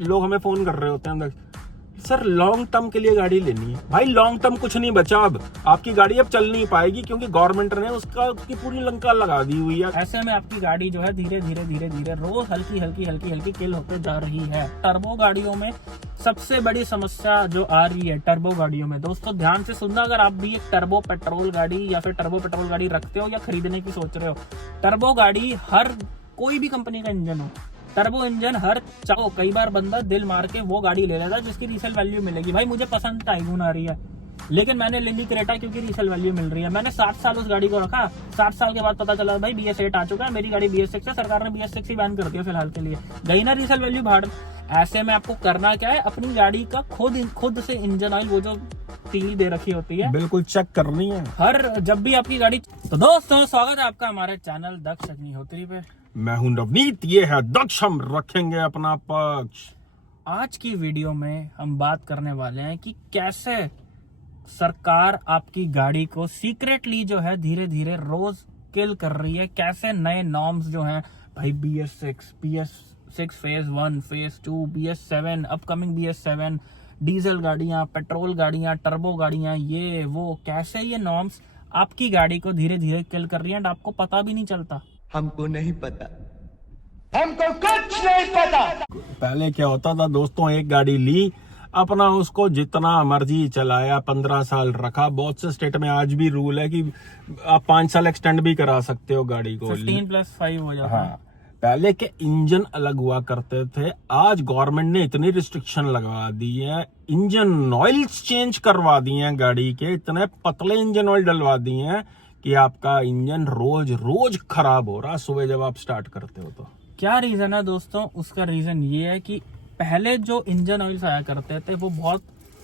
लोग हमें फोन कर रहे होते हैं, सर लॉन्ग टर्म के लिए गाड़ी लेनी है। भाई लॉन्ग टर्म कुछ नहीं बचा, अब आपकी गाड़ी अब चल नहीं पाएगी क्योंकि गवर्नमेंट ने उसकी पूरी लंका लगा दी हुई है। ऐसे में आपकी गाड़ी जो है धीरे धीरे रोज हल्की किल होते जा रही है। टर्बो गाड़ियों में सबसे बड़ी समस्या जो आ रही है टर्बो गाड़ियों में, दोस्तों ध्यान से सुनना, अगर आप भी एक टर्बो पेट्रोल गाड़ी या फिर टर्बो पेट्रोल गाड़ी रखते हो या खरीदने की सोच रहे हो, टर्बो गाड़ी हर कोई भी कंपनी का इंजन हो, टर्बो इंजन चाहो, कई बार बंदा दिल मार के वो गाड़ी ले लेता है जिसकी रीसेल वैल्यू मिलेगी। भाई मुझे पसंद टाइगून आ रही है लेकिन मैंने ले ली क्रेटा क्योंकि रीसेल वैल्यू मिल रही है। मैंने 60 साल उस गाड़ी को रखा, 60 साल के बाद पता चला भाई BS8 आ चुका है, मेरी गाड़ी BS6 है, सरकार ने BS6 ही बैन कर दिया फिलहाल के लिए, गई ना रीसेल वैल्यू भाड़। ऐसे में आपको करना क्या है, अपनी गाड़ी का खुद से इंजन ऑयल, वो जो तीली दे रखी होती है, बिल्कुल चेक करनी है हर जब भी आपकी गाड़ी। तो दोस्तों स्वागत है आपका हमारे चैनल दक्ष अग्निहोत्री पे। मैं हूं नवनीत, ये है दक्ष, हम रखेंगे अपना पक्ष। आज की वीडियो में हम बात करने वाले हैं कि कैसे सरकार आपकी गाड़ी को सीक्रेटली जो है धीरे धीरे रोज किल कर रही है, कैसे नए नॉर्म्स जो हैं भाई BS6 phase 1 phase 2 BS7 upcoming BS7 diesel गाड़ियां, पेट्रोल गाड़ियां, टर्बो गाड़ियां, ये वो कैसे ये नॉर्म्स आपकी गाड़ी को धीरे धीरे किल कर रही है, आपको पता भी नहीं चलता। हमको नहीं पता, हमको कुछ नहीं पता। पहले क्या होता था दोस्तों, एक गाड़ी ली, अपना उसको जितना मर्जी चलाया, 15 साल रखा। बहुत से स्टेट में आज भी रूल है कि आप 5 साल एक्सटेंड भी करा सकते हो गाड़ी को, 15+5 हो जाता है। हाँ, पहले के इंजन अलग हुआ करते थे, आज गवर्नमेंट ने इतनी रिस्ट्रिक्शन लगा दी है, इंजन ऑयल्स चेंज करवा दिए हैं गाड़ी के, इतने पतले इंजन ऑयल डलवा दिए हैं कि आपका इंजन रोज खराब हो रहा है सुबह जब आप स्टार्ट करते हो तो। क्या रीजन है दोस्तों, उसका रीजन ये है कि पहले जो इंजन ऑयल्स आया करते थे वो बहुत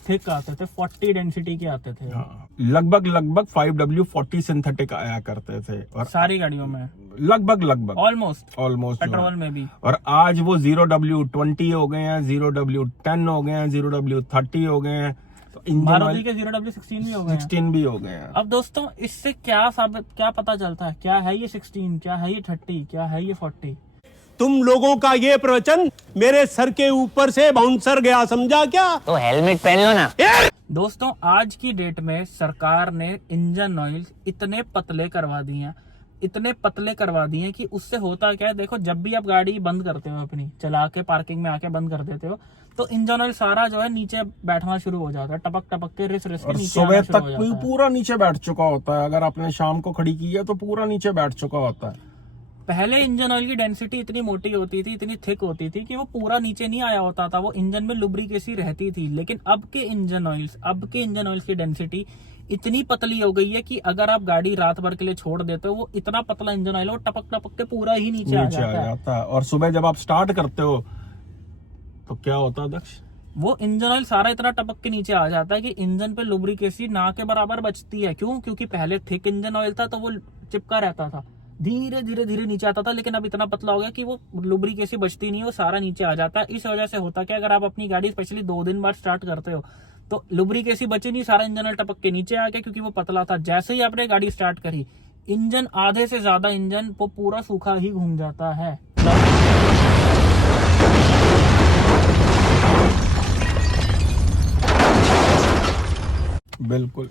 थिक आते थे, 40 डेंसिटी के आते थे। हाँ, लगभग 5W40 सिंथेटिक आया करते थे, और सारी गाड़ियों में लगभग ऑलमोस्ट पेट्रोल में भी। और आज वो 0W20 हो गए हैं, 0W10 हो गए हैं, 0W30 हो गए हैं, तो मारुति के 0W16 भी हो गए हैं। 16 भी हो गए हैं। अब दोस्तों इससे क्या पता चलता है, क्या है ये 16, क्या है ये 30, क्या है ये 40। तुम लोगों का ये प्रवचन मेरे सर के ऊपर से बाउंसर गया, समझा क्या? तो हेलमेट पहन लो ना। दोस्तों आज की डेट में सरकार ने इंजन ऑयल इतने पतले करवा दिए कि उससे होता क्या है, देखो जब भी आप गाड़ी बंद करते हो, अपनी चला के पार्किंग में आके बंद कर देते हो, तो इंजन ऑयल सारा जो है नीचे बैठना शुरू हो जाता है, टपक के रिस के नीचे सुबह तक पूरा नीचे बैठ चुका होता है। अगर आपने शाम को खड़ी की है तो पूरा नीचे बैठ चुका होता है। पहले इंजन ऑयल की डेंसिटी इतनी मोटी होती थी, इतनी थिक होती थी कि वो पूरा नीचे नहीं आया होता था, वो इंजन में लुब्रिकेसी रहती थी। लेकिन अब के इंजन ऑयल्स की डेंसिटी इतनी पतली हो गई है कि अगर आप गाड़ी रात भर के लिए छोड़ देते हो, वो इतना पतला इंजन ऑयल वो टपक के पूरा ही नीचे आ जाता है। और सुबह जब आप स्टार्ट करते हो तो क्या होता है दक्ष, वो इंजन ऑयल सारा इतना टपक के नीचे आ जाता है कि इंजन पे लुब्रिकेसी ना के बराबर बचती है। क्यों? क्योंकि पहले थिक इंजन ऑयल था तो वो चिपका रहता था, धीरे धीरे नीचे आता था, लेकिन अब इतना पतला हो गया कि वो लुब्रिकेसी बचती नहीं है, वो सारा नीचे आ जाता है। इस वजह से होता क्या, अगर आप अपनी गाड़ी स्पेशली 2 दिन बाद स्टार्ट करते हो तो लुब्रिकेसी बची नहीं, सारा इंजन ऑयल टपक के नीचे आ गया क्योंकि वो पतला था। जैसे ही आपने गाड़ी स्टार्ट करी, इंजन आधे से ज्यादा इंजन वो पूरा सूखा ही घूम जाता है। बिल्कुल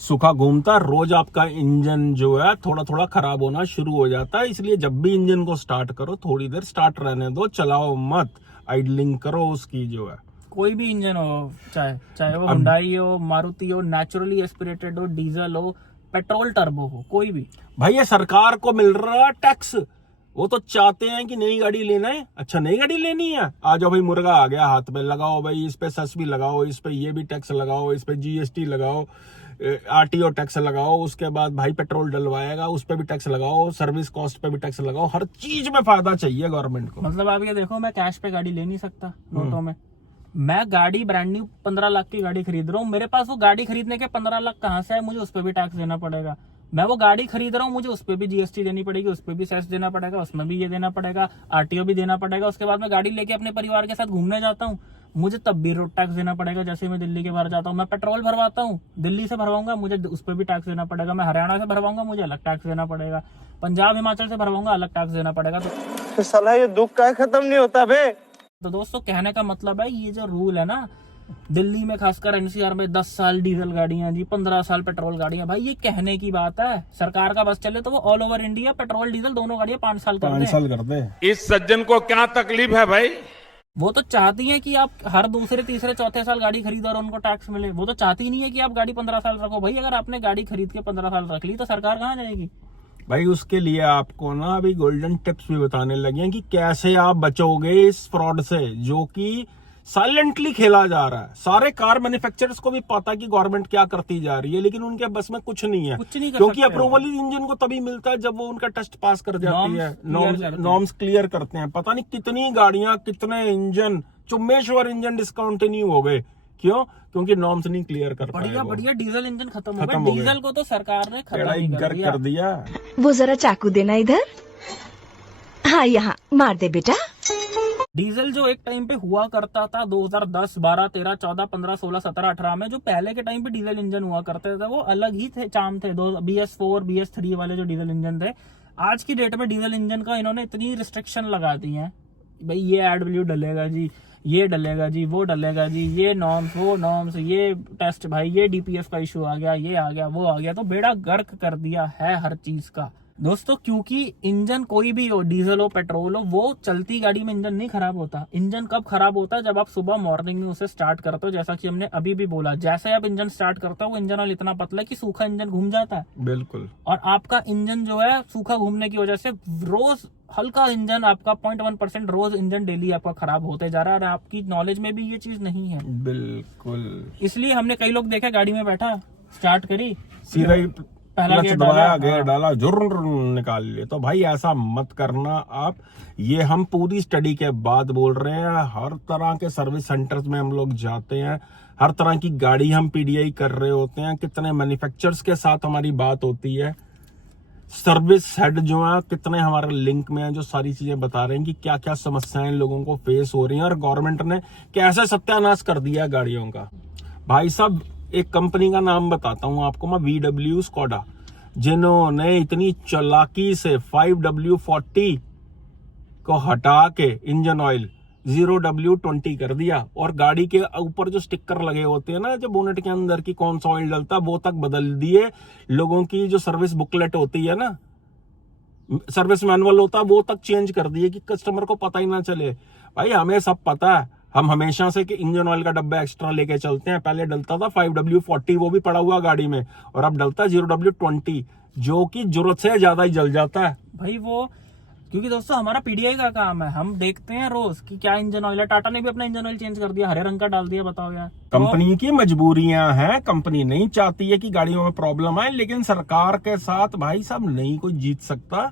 सूखा घूमता, रोज आपका इंजन जो है थोड़ा खराब होना शुरू हो जाता है। इसलिए जब भी इंजन को स्टार्ट करो, थोड़ी देर स्टार्ट रहने दो, चलाओ मत, आइडलिंग करो उसकी जो है। कोई भी इंजन हो, चाहे वो हुंडई हो, मारुति हो, नेचुरली एस्पिरेटेड हो, डीजल हो, पेट्रोल टर्बो हो, कोई भी। भाई ये सरकार को मिल रहा है टैक्स, वो तो चाहते हैं कि नई गाड़ी लेना है, अच्छा नई गाड़ी लेनी है, आ जाओ भाई मुर्गा आ गया हाथ में, लगाओ भाई इस पे सेस भी लगाओ, इस पे ये भी टैक्स लगाओ, इस पे GST लगाओ, RTO टैक्स लगाओ, उसके बाद भाई पेट्रोल डलवाएगा उस पे भी टैक्स लगाओ, सर्विस कॉस्ट पे भी टैक्स लगाओ, हर चीज में फायदा चाहिए गवर्नमेंट को। मतलब आप ये देखो, मैं कैश पे गाड़ी ले नहीं सकता नोटों में, मैं गाड़ी ब्रांड न्यू 15 लाख की गाड़ी खरीद रहा हूँ, मेरे पास वो गाड़ी खरीदने के 15 लाख कहाँ से है, मुझे उस पर भी टैक्स देना पड़ेगा। मैं वो गाड़ी खरीद रहा हूँ, मुझे उस पर भी GST देनी पड़ेगी, उस पर भी सेस देना पड़ेगा, उसमें भी ये देना पड़ेगा, RTO भी देना पड़ेगा। उसके बाद मैं गाड़ी लेके अपने परिवार के साथ घूमने जाता हूँ, मुझे तब भी रोड टैक्स देना पड़ेगा। जैसे मैं दिल्ली के बाहर जाता हूँ, मैं पेट्रोल भरवाता हूँ, दिल्ली से भरवाऊंगा, मुझे उस पर भी टैक्स देना पड़ेगा। मैं हरियाणा से भरवाऊंगा, मुझे अलग टैक्स देना पड़ेगा। पंजाब हिमाचल से भरवाऊंगा, अलग टैक्स देना पड़ेगा। साला ये दुख का खत्म नहीं होता बे। तो दोस्तों कहने का मतलब है ये जो रूल है ना, दिल्ली में खासकर एनसीआर में 10 साल डीजल गाड़ियां जी, 15 साल पेट्रोल गाड़ियां, भाई ये कहने की बात है। सरकार का बस चले तो वो all over India petrol diesel दोनों गाड़ियां 5 साल कर 5 दें। साल कर दे। इस सज्जन को क्या तकलीफ है भाई? वो तो चाहती है कि आप हर दूसरे तीसरे चौथे साल गाड़ी खरीदो और उनको टैक्स मिले। वो तो चाहती नहीं है कि आप गाड़ी 15 साल रखो। भाई अगर आपने गाड़ी खरीद के 15 साल रख ली तो सरकार कहाँ जाएगी? भाई उसके लिए आपको ना अभी गोल्डन टिप्स भी बताने लगे हैं कि कैसे आप बचोगे इस फ्रॉड से, जो कि साइलेंटली खेला जा रहा है। सारे कार मैन्युफैक्चरर्स को भी पता है कि गवर्नमेंट क्या करती जा रही है, लेकिन उनके बस में कुछ नहीं है, कुछ नहीं कर क्योंकि सकते अप्रूवल इंजन को तभी मिलता है जब वो उनका टेस्ट पास कर जाती है, नॉर्म्स क्लियर करते हैं। पता नहीं कितनी गाड़ियां, कितने इंजन, चुम्बेश्वर इंजन डिस्कंटिन्यू हो गए। क्यों? क्योंकि नॉर्म्स नहीं क्लियर कर पाए। बढ़िया बढ़िया डीजल इंजन खत्म हो खत्म गए। हो गए। डीजल को तो सरकार ने खत्म लड़ाई ही कर कर दिया। वो जरा चाकू देना इधर। हाँ यहाँ मार दे बेटा। डीजल जो एक टाइम पे हुआ करता था 2010, 12, 13, 14, 15, 16, 17, 18 में, जो पहले के टाइम पे डीजल इंजन हुआ करते थे वो अलग ही थे, चाम थे। BS4, BS3 वाले जो डीजल इंजन थे, आज की डेट में डीजल इंजन का इन्होंने इतनी रिस्ट्रिक्शन लगा दी है। भाई ये AdBlue डलेगा जी, ये डलेगा जी, वो डलेगा जी, ये नॉर्म्स, वो नॉर्म्स, ये टेस्ट, भाई ये DPF का इशू आ गया, ये आ गया, वो आ गया, तो बेड़ा गर्क कर दिया है हर चीज का दोस्तों। क्योंकि इंजन कोई भी हो, डीजल हो, पेट्रोल हो, वो चलती गाड़ी में इंजन नहीं खराब होता। इंजन कब खराब होता है? जब आप सुबह मॉर्निंग में उसे स्टार्ट करते हो। जैसा कि हमने अभी भी बोला, जैसे आप इंजन स्टार्ट करते हो वो इंजन ऑयल इतना पतला है कि सूखा इंजन घूम जाता है। बिल्कुल। और आपका इंजन जो है सूखा घूमने की वजह से रोज हल्का इंजन आपका 0.1% रोज इंजन डेली आपका खराब होते जा रहा है, और आपकी नॉलेज में भी ये चीज नहीं है। बिल्कुल। इसलिए हमने कई लोग देखे, गाड़ी में बैठा, स्टार्ट करी, सीधा ही पहला क्लच गेयर दबाया, डाला, गेयर हाँ। डाला, जुर्र निकाल लिए। तो भाई ऐसा मत करना आप। ये हम पूरी स्टडी के बाद बोल रहे हैं। हर तरह के सर्विस सेंटर्स में हम लोग जाते हैं, हर तरह की गाड़ी हम PDI कर रहे होते हैं, कितने मैन्युफैक्चरर्स के साथ हमारी बात होती है, सर्विस हेड जो है कितने हमारे लिंक में है, जो सारी चीजें बता रहे हैं कि क्या क्या समस्याएं लोगों को फेस हो रही हैं और गवर्नमेंट ने कैसे सत्यानाश कर दिया गाड़ियों का। भाई साहब एक कंपनी का नाम बताता हूं आपको मैं, VW स्कोडा, जिन्होंने इतनी चालाकी से 5W40 को हटा के इंजन ऑयल 0W20 कर दिया, और गाड़ी के ऊपर जो स्टिकर लगे होते हैं ना, जो बोनेट के अंदर की कौन सा ऑयल डलता है वो तक बदल दिए। लोगों की जो सर्विस बुकलेट होती है ना, सर्विस मैनुअल होता है, वो तक चेंज कर दिए कि कस्टमर को पता ही ना चले। भाई हमें सब पता है, हम हमेशा से कि इंजन ऑयल का डब्बा एक्स्ट्रा लेके चलते हैं। पहले डलता था 5W40, वो भी पड़ा हुआ गाड़ी में, और अब डलता है 0W20, जो कि जरूरत से ज्यादा ही जल जाता है। भाई वो क्योंकि दोस्तों हमारा PDI का काम है, हम देखते हैं रोज कि क्या इंजन ऑयल है। टाटा ने भी अपना इंजन ऑयल चेंज कर दिया, हरे रंग का डाल दिया। बताओ यार, कंपनी की मजबूरियां हैं, कंपनी नहीं चाहती है कि गाड़ियों में प्रॉब्लम आए, लेकिन सरकार के साथ भाई साहब नहीं कोई जीत सकता।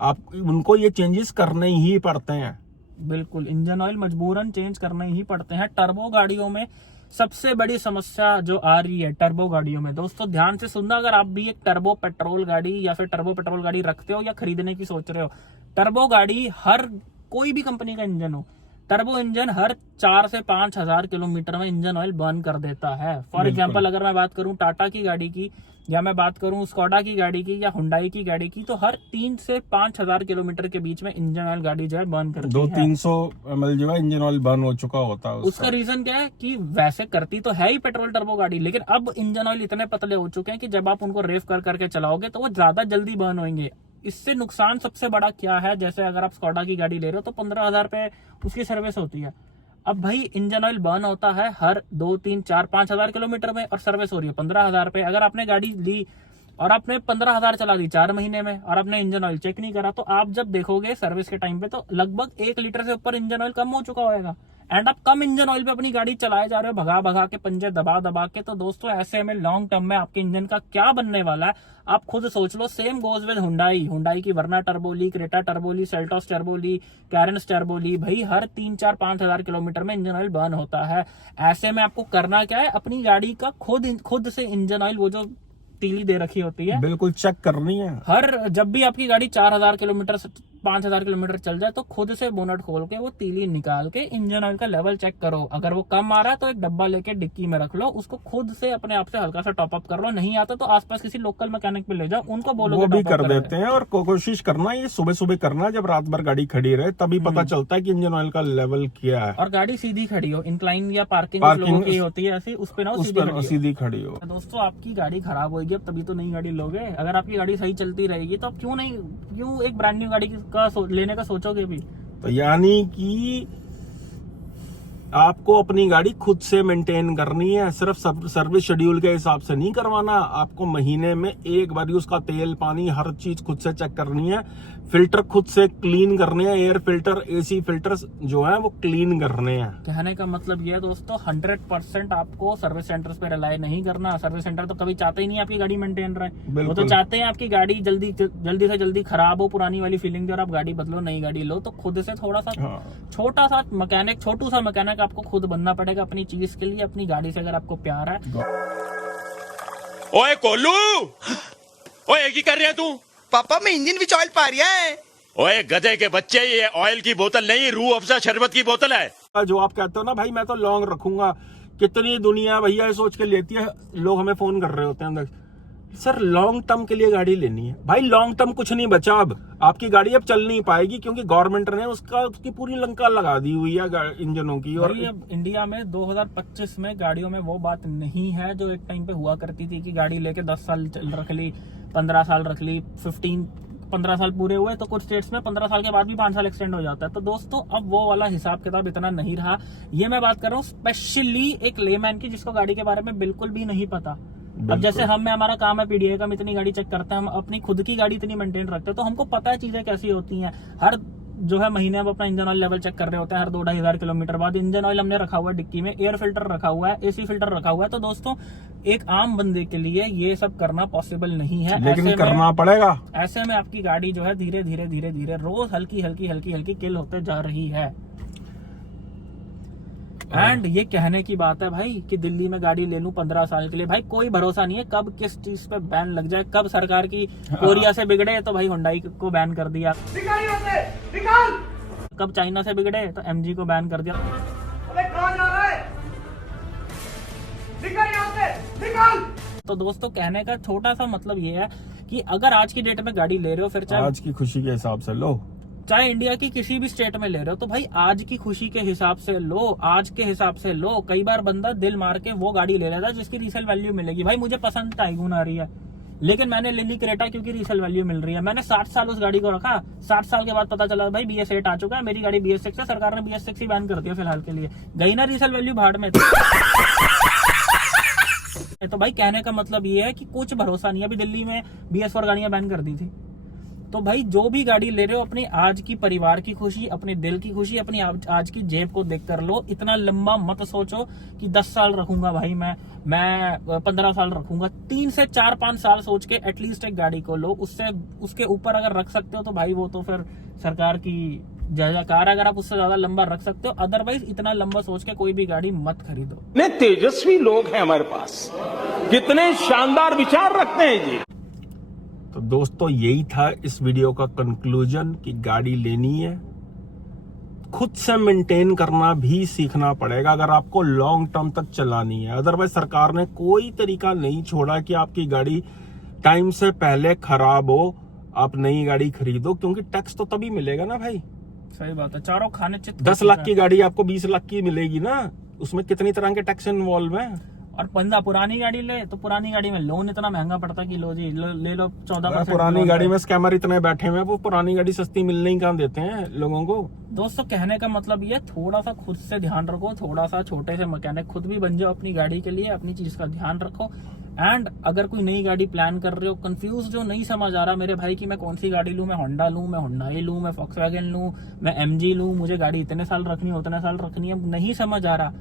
आप उनको ये चेंजेस करने ही पड़ते हैं। बिल्कुल, इंजन ऑयल मजबूरन चेंज करने ही पड़ते हैं। टर्बो गाड़ियों में सबसे बड़ी समस्या जो आ रही है टर्बो गाड़ियों में, दोस्तों ध्यान से सुनना, अगर आप भी एक टर्बो पेट्रोल गाड़ी या फिर टर्बो पेट्रोल गाड़ी रखते हो या खरीदने की सोच रहे हो, टर्बो गाड़ी, हर कोई भी कंपनी का इंजन हो, टर्बो इंजन हर 4 से 5 हजार किलोमीटर में इंजन ऑयल बर्न कर देता है। फॉर एग्जांपल अगर मैं बात करूं टाटा की गाड़ी की, या मैं बात करूं स्कोडा की गाड़ी की, या हुंडई की गाड़ी की, तो हर 3 से 5 हजार किलोमीटर के बीच में इंजन ऑयल गाड़ी जो है बर्न करती है। 200-300 ml जो है इंजन ऑयल बर्न हो चुका होता है उसका रीजन क्या है कि वैसे करती तो है ही पेट्रोल टर्बो गाड़ी, लेकिन अब इंजन ऑयल इतने पतले हो चुके हैं कि जब आप उनको रेव कर करके चलाओगे तो वो ज्यादा जल्दी बर्न होंगे। इससे नुकसान सबसे बड़ा क्या है, जैसे अगर आप स्कोडा की गाड़ी ले रहे हो तो 15,000 पे उसकी सर्विस होती है। अब भाई इंजन ऑयल बर्न होता है हर 2, 3, 4, 5 हजार किलोमीटर में, और सर्विस हो रही है 15,000 पे। अगर आपने गाड़ी ली और आपने 15,000 चला दी 4 महीने में, और आपने इंजन ऑयल चेक नहीं करा, तो आप जब देखोगे सर्विस के टाइम पे तो लगभग 1 लीटर से ऊपर इंजन ऑयल कम हो चुका होगा। एंड आप कम इंजन ऑयल पे अपनी गाड़ी चलाए जा रहे हो, भगा भगा के, पंजे दबा दबा के। तो दोस्तों ऐसे में लॉन्ग टर्म में आपके इंजन का क्या बनने वाला है आप खुद सोच लो। सेम गोज विद हुंडई की वर्ना टर्बो ली, क्रेटा टर्बो ली, सेल्टोस टर्बो ली, कैरेंस टर्बो ली, भाई हर 3, 4, 5 हजार किलोमीटर में इंजन ऑयल बर्न होता है। ऐसे में आपको करना क्या है, अपनी गाड़ी का खुद से इंजन ऑयल, वो जो तीली दे रखी होती है, बिल्कुल चेक करनी है। हर जब भी आपकी गाड़ी 4,000 किलोमीटर 5000 किलोमीटर चल जाए तो खुद से बोनट खोल के वो तीली निकाल के इंजन ऑयल का लेवल चेक करो। अगर वो कम आ रहा है तो एक डब्बा लेके डिक्की में रख लो, उसको खुद से अपने आप से हल्का सा टॉप अप कर लो। नहीं आता तो आसपास किसी लोकल मैकेनिक पे ले जाओ, उनको बोलो वो भी कर देते हैं। और कोशिश करना ये सुबह सुबह करना, जब रात भर गाड़ी खड़ी रहे तभी पता चलता है कि इंजन ऑयल का लेवल क्या है। और गाड़ी सीधी खड़ी हो, इंक्लाइन या पार्किंग लोगों की होती है ऐसी, उस पे ना सीधी खड़ी हो। दोस्तों आपकी गाड़ी खराब होगी अब तभी तो नई गाड़ी लोगे। अगर आपकी गाड़ी सही चलती रहेगी तो आप क्यों एक ब्रांड न्यू गाड़ी का लेने का सोचोगे भी। तो यानी कि आपको अपनी गाड़ी खुद से मेंटेन करनी है, सिर्फ सर्विस शेड्यूल के हिसाब से नहीं करवाना। आपको महीने में एक बार उसका तेल पानी हर चीज खुद से चेक करनी है। फिल्टर खुद से क्लीन करने हैं, एयर फिल्टर एसी फिल्टर जो है वो क्लीन करने हैं। कहने का मतलब ये है दोस्तों 100% आपको सर्विस सेंटर्स पे रिलाई नहीं करना। सर्विस सेंटर तो कभी चाहते ही नहीं आपकी गाड़ी मेंटेन रहे, वो तो चाहते हैं आपकी गाड़ी जल्दी से जल्दी खराब हो, पुरानी वाली फीलिंग दे और आप गाड़ी बदलो, नई गाड़ी लो। तो खुद से थोड़ा सा छोटू सा मैकेनिक आपको खुद बनना पड़ेगा अपनी चीज के लिए, अपनी गाड़ी से अगर आपको प्यार है। ओए कोलू, ओए की कर रहे है तू? पापा मैं इंजन विच ऑयल पा रहा है। ओए गधे के बच्चे, ये ऑयल की बोतल नहीं, रूह अफ़ज़ा शरबत की बोतल है। जो आप कहते हो ना भाई मैं तो लॉन्ग रखूंगा, कितनी दुनिया भैया ये सोच के लेती है। लोग हमें फोन कर रहे होते हैं अंदर, सर लॉन्ग टर्म के लिए गाड़ी लेनी है। भाई लॉन्ग टर्म कुछ नहीं बचा, अब आपकी गाड़ी अब चल नहीं पाएगी क्योंकि गवर्नमेंट ने उसकी पूरी लंका लगा दी हुई है इंजनों की। और अब इंडिया में 2025 में गाड़ियों में वो बात नहीं है जो एक टाइम पे हुआ करती थी कि गाड़ी लेके 10 साल रख ली, 15 साल रख ली, 15 साल पूरे हुए तो कुछ स्टेट्स में 15 साल के बाद भी 5 साल एक्सटेंड हो जाता है। तो दोस्तों अब वो वाला हिसाब किताब इतना नहीं रहा। ये मैं बात कर रहा हूँ स्पेशली एक लेमैन की जिसको गाड़ी के बारे में बिल्कुल भी नहीं पता। अब जैसे हमारा काम है पीडीए का, हम इतनी गाड़ी चेक करते हैं, हम अपनी खुद की गाड़ी इतनी मेंटेन रखते हैं तो हमको पता है चीजें कैसी होती हैं। हर जो है महीने हम अपना इंजन ऑयल लेवल चेक कर रहे होते हैं, हर 2-2.5 किलोमीटर बाद। इंजन ऑयल हमने रखा हुआ है डिक्की में, एयर फिल्टर रखा हुआ है, एसी फिल्टर रखा हुआ है। तो दोस्तों एक आम बंदे के लिए ये सब करना पॉसिबल नहीं है, लेकिन करना पड़ेगा। ऐसे में आपकी गाड़ी जो है धीरे धीरे रोज हल्की किल होते जा रही है। एंड ये कहने की बात है भाई कि दिल्ली में गाड़ी ले लूं 15 साल के लिए, भाई कोई भरोसा नहीं है कब किस चीज पे बैन लग जाए। कब सरकार की कोरिया से बिगड़े तो भाई हुंडई को बैन कर दिया, निकाल। कब चाइना से बिगड़े तो एमजी को बैन कर दिया। अबे कहां जा रहा है? निकल यहां से, निकाल। तो दोस्तों कहने का छोटा सा मतलब ये है कि अगर आज की डेट में गाड़ी ले रहे हो, फिर चाहे आज की खुशी के हिसाब से लो, चाहे इंडिया की किसी भी स्टेट में ले रहे हो, तो भाई आज की खुशी के हिसाब से लो, आज के हिसाब से लो। कई बार बंदा दिल मार के वो गाड़ी ले लेता है जिसकी रीसेल वैल्यू मिलेगी। भाई मुझे पसंद टाइगून आ रही है लेकिन मैंने ले ली क्रेटा क्योंकि रीसेल वैल्यू मिल रही है। मैंने 60 साल उस गाड़ी को रखा, 60 साल के बाद पता चला भाई BS8 आ चुका है, मेरी गाड़ी BS6 है, सरकार ने BS6 ही बैन कर दिया फिलहाल के लिए। गई ना रीसेल वैल्यू भाड़ में। तो भाई कहने का मतलब ये है कि कुछ भरोसा नहीं है। अभी दिल्ली में BS4 गाड़ियां बैन कर दी थी। तो भाई जो भी गाड़ी ले रहे हो अपनी आज की परिवार की खुशी, अपने दिल की खुशी, अपनी आज की जेब को देख कर लो। इतना लंबा मत सोचो कि 10 साल रखूंगा भाई मैं 15 साल रखूंगा। 3 से 4-5 साल सोच के एटलीस्ट एक गाड़ी को लो। उसके ऊपर अगर रख सकते हो तो भाई वो तो फिर सरकार की जयकार है, अगर आप उससे ज्यादा लंबा रख सकते हो। अदरवाइज इतना लंबा सोच के कोई भी गाड़ी मत खरीदो। कितने तेजस्वी लोग हैं हमारे पास, कितने शानदार विचार रखते हैं जी। तो दोस्तों यही था इस वीडियो का कंक्लूजन कि गाड़ी लेनी है, खुद से मेंटेन करना भी सीखना पड़ेगा अगर आपको लॉन्ग टर्म तक चलानी है। अदरवाइज सरकार ने कोई तरीका नहीं छोड़ा कि आपकी गाड़ी टाइम से पहले खराब हो आप नई गाड़ी खरीदो, क्योंकि टैक्स तो तभी मिलेगा ना भाई। सही बात है, चारों खाने चित 10 लाख की गाड़ी आपको 20 लाख की मिलेगी ना, उसमें कितनी तरह के टैक्स इन्वॉल्व है। और बंदा पुरानी गाड़ी ले तो पुरानी गाड़ी में लोन इतना महंगा पड़ता कि लो जी ले लो 14%। पुरानी गाड़ी में स्कैमर इतने बैठे हुए हैं, वो पुरानी गाड़ी सस्ती मिलने ही कहाँ देते हैं लोगों को। दोस्तों कहने का मतलब ये थोड़ा सा खुद से ध्यान रखो, थोड़ा सा छोटे से मैकेनिक खुद भी बन जाओ अपनी गाड़ी के लिए, अपनी चीज का ध्यान रखो। एंड अगर कोई नई गाड़ी प्लान कर रहे हो, कंफ्यूज जो नहीं समझ आ रहा मेरे भाई कि मैं कौन सी गाड़ी लूं, मैं होंडा लूं, मैं हुंडई लूं, मैं फॉक्सवैगन लूं, मैं MG लूं, मुझे गाड़ी इतने साल रखनी है उतने साल रखनी है, नहीं समझ आ रहा,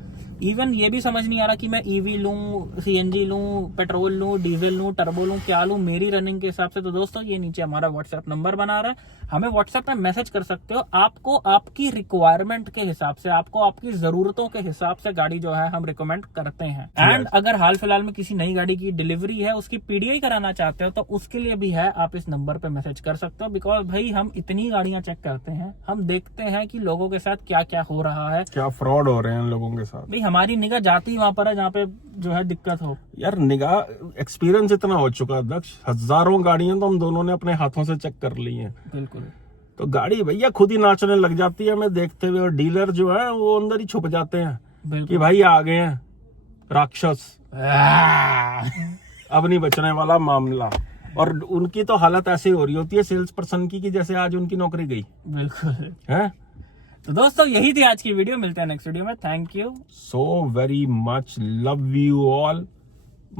इवन ये भी समझ नहीं आ रहा कि मैं ईवी लूं, सीएनजी लूं, पेट्रोल लूं, डीजल लूं, टर्बो लूं, क्या लूं मेरी रनिंग के हिसाब से। तो दोस्तों ये नीचे हमारा व्हाट्सएप नंबर बना रहा है, हमें व्हाट्सएप में मैसेज कर सकते हो। आपको आपकी रिक्वायरमेंट के हिसाब से, आपको आपकी जरूरतों के हिसाब से गाड़ी जो है हम रिकमेंड करते हैं। एंड अगर हाल फिलहाल में किसी नई गाड़ी की डिलीवरी है, उसकी पीडीआई कराना चाहते हो, तो उसके लिए भी है, आप इस नंबर पे मैसेज कर सकते हो। बिकॉज भाई हम इतनी गाड़ियां चेक करते हैं, हम देखते हैं कि लोगों के साथ क्या क्या हो रहा है, क्या फ्रॉड हो रहे हैं लोगों के साथ। भाई हमारी निगाह जाती वहां पर है जहाँ पे जो है दिक्कत हो। यार निगाह एक्सपीरियंस इतना हो चुका है दक्ष, हजारों गाड़ियां तो हम दोनों ने अपने हाथों से चेक कर ली हैं। बिल्कुल। तो गाड़ी भैया खुद ही नाचने लग जाती है हमें देखते हुए, और डीलर जो है वो अंदर ही छुप जाते हैं बिल्कुल कि भाई आ गए हैं राक्षस, अब नहीं बचने वाला मामला। और उनकी तो हालत ऐसी हो रही होती है सेल्स पर्सन की कि जैसे आज उनकी नौकरी गई बिल्कुल है। तो दोस्तों यही थी आज की वीडियो, मिलते हैं नेक्स्ट वीडियो में। Thank you so very much, love you all.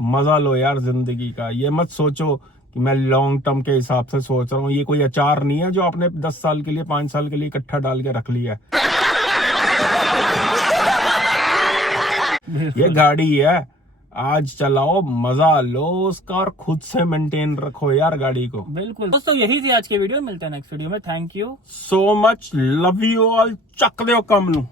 मजा लो यार जिंदगी का, ये मत सोचो कि मैं लॉन्ग टर्म के हिसाब से सोच रहा हूँ। ये कोई अचार नहीं है जो आपने 10 साल के लिए 5 साल के लिए इकट्ठा डाल के रख लिया है। ये गाड़ी है, आज चलाओ, मजा लो उसका, और खुद से मेंटेन रखो यार गाड़ी को। बिल्कुल दोस्तों यही थी आज की वीडियो, मिलते हैं नेक्स्ट वीडियो में। Thank you so much, love you all. चक दो कम नू।